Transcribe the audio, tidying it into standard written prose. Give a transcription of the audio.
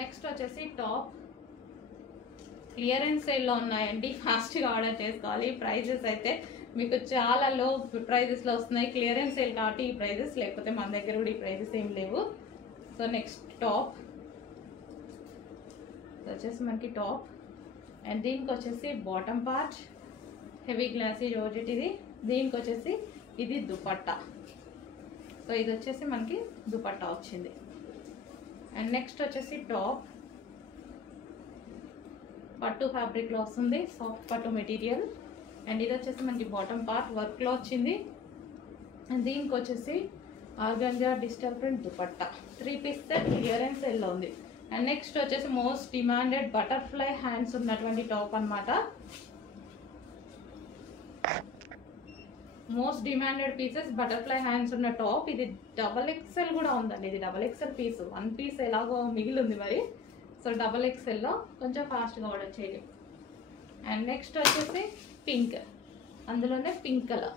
Next వచ్చేసి top clearance సేల్లో ఉన్నాయండి, ఫాస్ట్గా ఆర్డర్ చేసుకోవాలి. ప్రైజెస్ అయితే మీకు చాలా లో ప్రైజెస్లో వస్తున్నాయి. క్లియరెన్స్ సేల్ కాబట్టి ఈ ప్రైజెస్, లేకపోతే మన దగ్గర కూడా ఈ ప్రైజెస్ ఏం లేవు. సో నెక్స్ట్ టాప్ వచ్చేసి మనకి టాప్, అండ్ దీనికి వచ్చేసి bottom part heavy glossy georgette ఇది. దీనికి వచ్చేసి ఇది దుపట్టా. సో ఇది వచ్చేసి మనకి దుపట్టా వచ్చింది. అండ్ నెక్స్ట్ వచ్చేసి టాప్ పట్టు ఫ్యాబ్రిక్లో వస్తుంది, సాఫ్ట్ పట్టు మెటీరియల్. అండ్ ఇది వచ్చేసి మనకి బాటమ్ పార్ట్ వర్క్లో వచ్చింది. అండ్ దీనికి వచ్చేసి organza digital print dupatta. 3 piece set clearance సేల్లో ఉంది. అండ్ నెక్స్ట్ వచ్చేసి మోస్ట్ డిమాండెడ్ బటర్ఫ్లై హ్యాండ్స్ ఉన్నటువంటి టాప్ అనమాట. Most demanded pieces butterfly hands ఉన్న టాప్. ఇది XXL కూడా ఉందండి. ఇది XXL పీస్, 1 పీస్ ఎలాగో మిగిలింది మరి. సో XXLలో కొంచెం ఫాస్ట్గా ఆర్డర్ చేయండి. అండ్ నెక్స్ట్ వచ్చేసి పింక్, అందులోనే పింక్ కలర్.